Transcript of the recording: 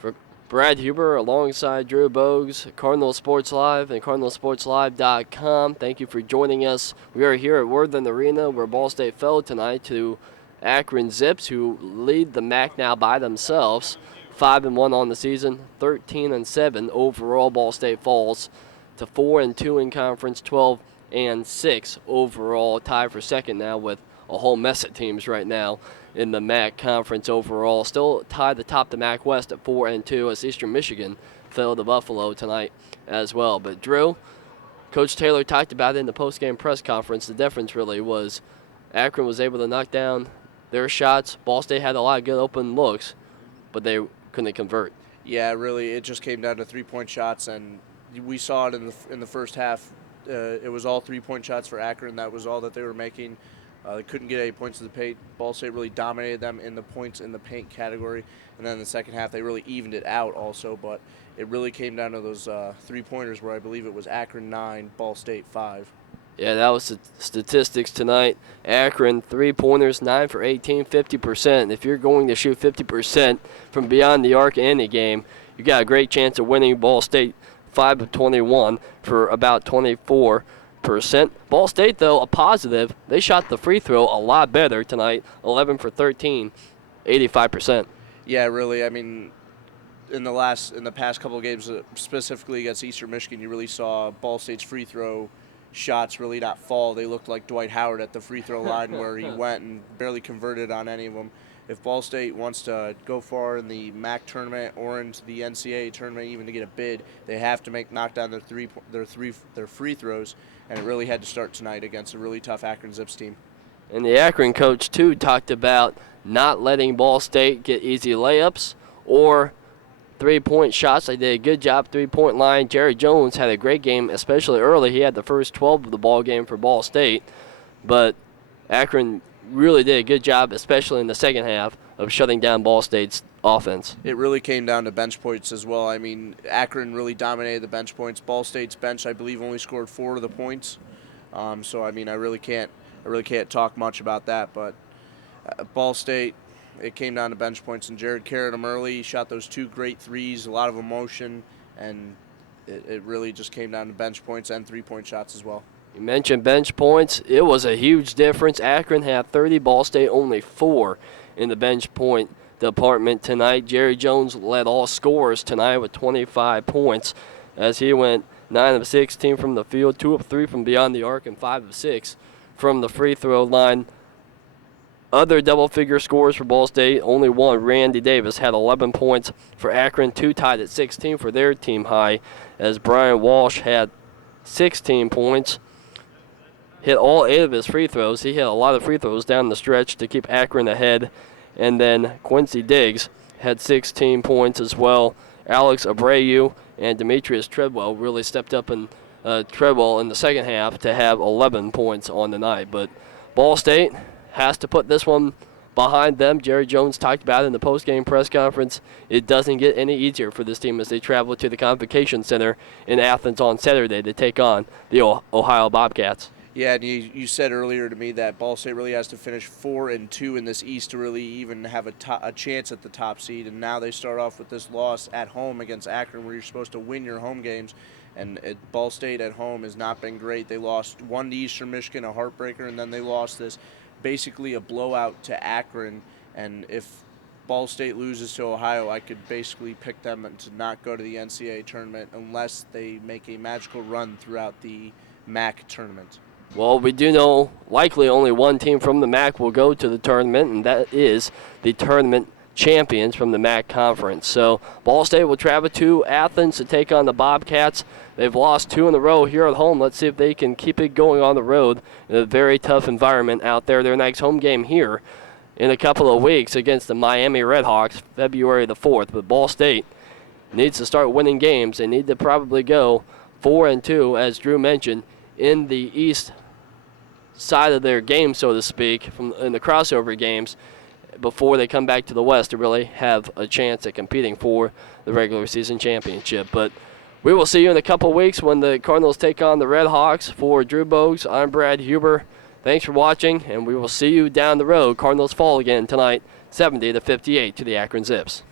For Brad Huber alongside Drew Bogs, Cardinal Sports Live and CardinalSportsLive.com. Thank you for joining us. We are here at Worthen Arena where Ball State fell tonight to Akron Zips, who lead the MAC now by themselves. 5-1 on the season, 13-7 overall. Ball State falls to 4-2 in conference, 12-6 overall. Tied for second now with a whole mess of teams right now in the MAC conference overall. Still tied atop the MAC West at 4-2 as Eastern Michigan fell to Buffalo tonight as well. But Drew, Coach Taylor talked about it in the post-game press conference. The difference really was Akron was able to knock down their shots. Ball State had a lot of good open looks, but they couldn't convert. Yeah, really, it just came down to three-point shots, and we saw it in the first half. It was all three-point shots for Akron. That was all that they were making. They couldn't get any points in the paint. Ball State really dominated them in the points in the paint category. And then in the second half, they really evened it out also. But it really came down to those three-pointers where I believe it was Akron 9, Ball State 5. Yeah, that was the statistics tonight. Akron, three-pointers, 9 for 18, 50%. If you're going to shoot 50% from beyond the arc in any game, you got a great chance of winning. Ball State 5 of 21 for about 24%. Ball State, though, a positive. They shot the free throw a lot better tonight, 11 for 13, 85%. Yeah, really. I mean, in the past couple of games, specifically against Eastern Michigan, you really saw Ball State's free throw shots really not fall. They looked like Dwight Howard at the free throw line where he went and barely converted on any of them. If Ball State wants to go far in the MAC tournament or into the NCAA tournament, even to get a bid, they have to knock down their free throws, and it really had to start tonight against a really tough Akron Zips team. And the Akron coach, too, talked about not letting Ball State get easy layups or three-point shots. They did a good job three-point line. Jerry Jones had a great game, especially early. He had the first 12 of the ball game for Ball State, but Akron really did a good job, especially in the second half, of shutting down Ball State's offense. It really came down to bench points as well. I mean, Akron really dominated the bench points. Ball State's bench, I believe, only scored 4 of the points. So I mean, I really can't talk much about that. But Ball State, it came down to bench points, and Jared carried them early. He shot those 2 great threes, a lot of emotion, and it really just came down to bench points and three-point shots as well. You mentioned bench points. It was a huge difference. Akron had 30, Ball State only 4 in the bench point department tonight. Jerry Jones led all scorers tonight with 25 points as he went 9 of 16 from the field, 2 of 3 from beyond the arc, and 5 of 6 from the free throw line. Other double-figure scores for Ball State, only one, Randy Davis, had 11 points for Akron, 2 tied at 16 for their team high, as Brian Walsh had 16 points. Hit all 8 of his free throws. He hit a lot of free throws down the stretch to keep Akron ahead. And then Quincy Diggs had 16 points as well. Alex Abreu and Demetrius Treadwell really stepped up in Treadwell in the second half to have 11 points on the night. But Ball State has to put this one behind them. Jerry Jones talked about it in the post-game press conference. It doesn't get any easier for this team as they travel to the Convocation Center in Athens on Saturday to take on the Ohio Bobcats. Yeah, and you said earlier to me that Ball State really has to finish 4-2 in this East to really even have a chance at the top seed. And now they start off with this loss at home against Akron, where you're supposed to win your home games. And Ball State at home has not been great. They lost 1 to Eastern Michigan, a heartbreaker, and then they lost this basically a blowout to Akron. And if Ball State loses to Ohio, I could basically pick them to not go to the NCAA tournament unless they make a magical run throughout the MAC tournament. Well, we do know likely only one team from the MAC will go to the tournament, and that is the tournament champions from the MAC conference. So Ball State will travel to Athens to take on the Bobcats. They've lost 2 in a row here at home. Let's see if they can keep it going on the road in a very tough environment out there. Their next home game here in a couple of weeks against the Miami Redhawks, February the 4th. But Ball State needs to start winning games. They need to probably go 4-2, as Drew mentioned, in the East side of their game, so to speak, in the crossover games before they come back to the West to really have a chance at competing for the regular season championship. But we will see you in a couple weeks when the Cardinals take on the Red Hawks. For Drew Bogs, I'm Brad Huber. Thanks for watching, and we will see you down the road. Cardinals fall again tonight, 70-58 to the Akron Zips.